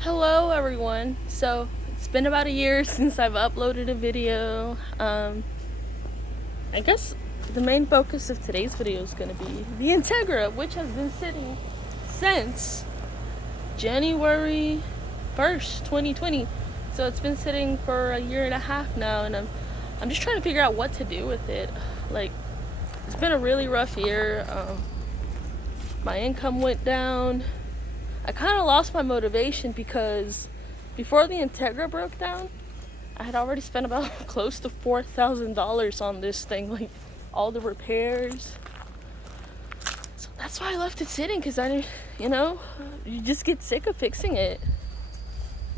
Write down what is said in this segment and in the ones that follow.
Hello everyone. So it's been about a year since I've uploaded a video. I guess the main focus of today's video is going to be the Integra, which has been sitting since January 1st, 2020. So it's been sitting for a year and a half now, and I'm just trying to figure out what to do with it. Like, it's been a really rough year. My income went down. I kind of lost my motivation because before the Integra broke down, I had already spent about close to $4,000 on this thing, like all the repairs. So that's why I left it sitting, because you just get sick of fixing it.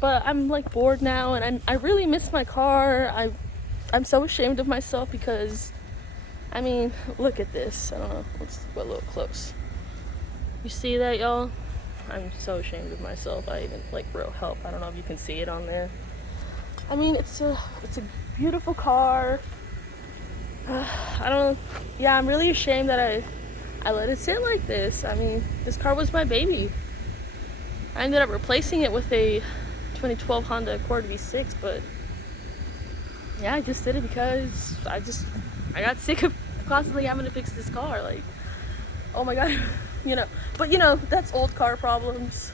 But I'm like bored now, and I really miss my car. I'm so ashamed of myself because, I mean, look at this. I don't know. Let's go a little close. You see that, y'all? I'm so ashamed of myself. I even wrote help. I don't know if you can see it on there. I mean, it's a beautiful car. I don't. Yeah, I'm really ashamed that I let it sit like this. I mean, this car was my baby. I ended up replacing it with a 2012 Honda Accord V6, but yeah, I just did it because I got sick of constantly having to fix this car. Like, oh my god. But that's old car problems.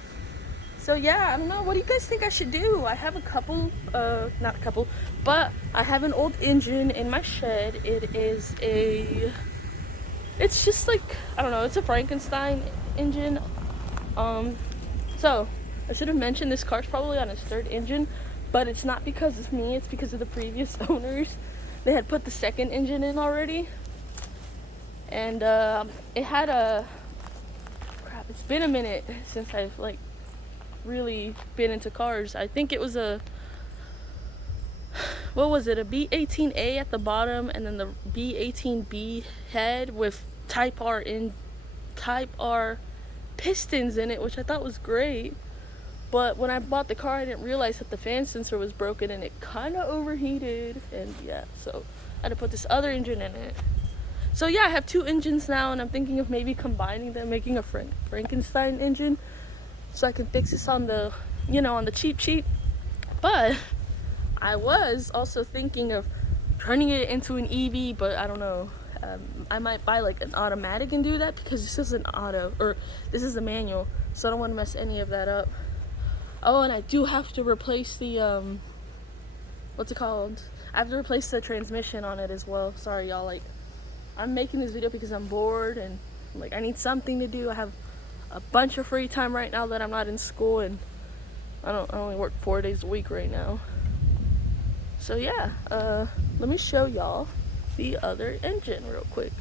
So yeah, I don't know, what do you guys think I should do? I have not a couple, but I have an old engine in my shed. It's just like, I don't know, it's a Frankenstein engine. So I should have mentioned this car's probably on its third engine, but it's not because of me, it's because of the previous owners. They had put the second engine in already, and it had it's been a minute since I've really been into cars. I think it was a B18A at the bottom, and then the B18B head with Type R pistons in it, which I thought was great. But when I bought the car, I didn't realize that the fan sensor was broken and it kind of overheated, and yeah, so I had to put this other engine in it. So yeah, I have two engines now, and I'm thinking of maybe combining them, making a Frankenstein engine, so I can fix this on the, on the cheap. But I was also thinking of turning it into an EV, but I don't know. I might buy an automatic and do that, because this is this is a manual, so I don't want to mess any of that up. Oh, and I do have to replace the what's it called? I have to replace the transmission on it as well. Sorry, y'all. I'm making this video because I'm bored and I need something to do. I have a bunch of free time right now that I'm not in school, and I only work 4 days a week right now. So yeah, let me show y'all the other engine real quick.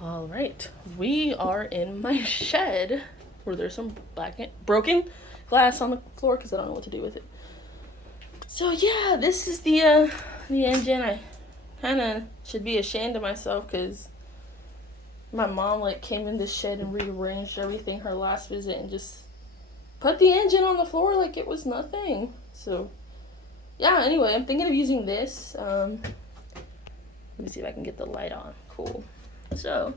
All right, we are in my shed where there's some broken glass on the floor because I don't know what to do with it. So yeah, this is the engine. I kind of should be ashamed of myself because my mom came in this shed and rearranged everything her last visit and just put the engine on the floor like it was nothing. So yeah, anyway, I'm thinking of using this. Let me see if I can get the light on. Cool. So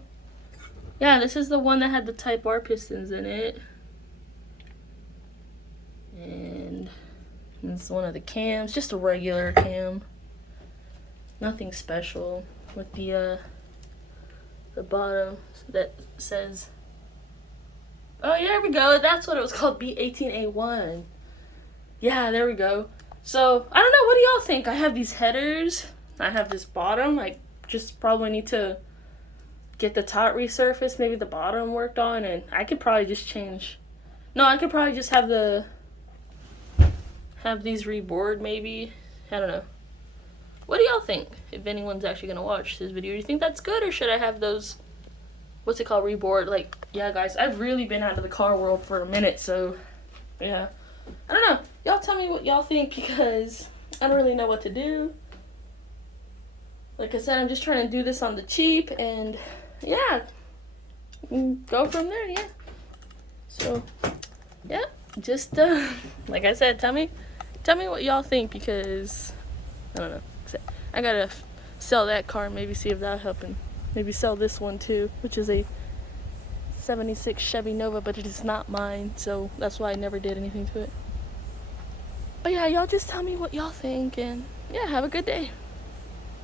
yeah, this is the one that had the Type R pistons in it, and it's one of the cams, just a regular cam. Nothing special, with the bottom that says, oh yeah, there we go, that's what it was called, B18A1. Yeah, there we go. So I don't know, what do y'all think? I have these headers, I have this bottom. I just probably need to get the top resurfaced, maybe the bottom worked on, and I could probably just have these reboard maybe. I don't know. What do y'all think? If anyone's actually gonna watch this video, do you think that's good, or should I have those, what's it called, reboard? Yeah, guys, I've really been out of the car world for a minute, so yeah. I don't know. Y'all tell me what y'all think, because I don't really know what to do. Like I said, I'm just trying to do this on the cheap, and yeah, go from there. Yeah. So yeah, just like I said, tell me what y'all think, because I don't know. I gotta sell that car, maybe see if that'll help, and maybe sell this one too, which is a 76 Chevy Nova, but it is not mine, so that's why I never did anything to it. But yeah, y'all just tell me what y'all think, and yeah, have a good day.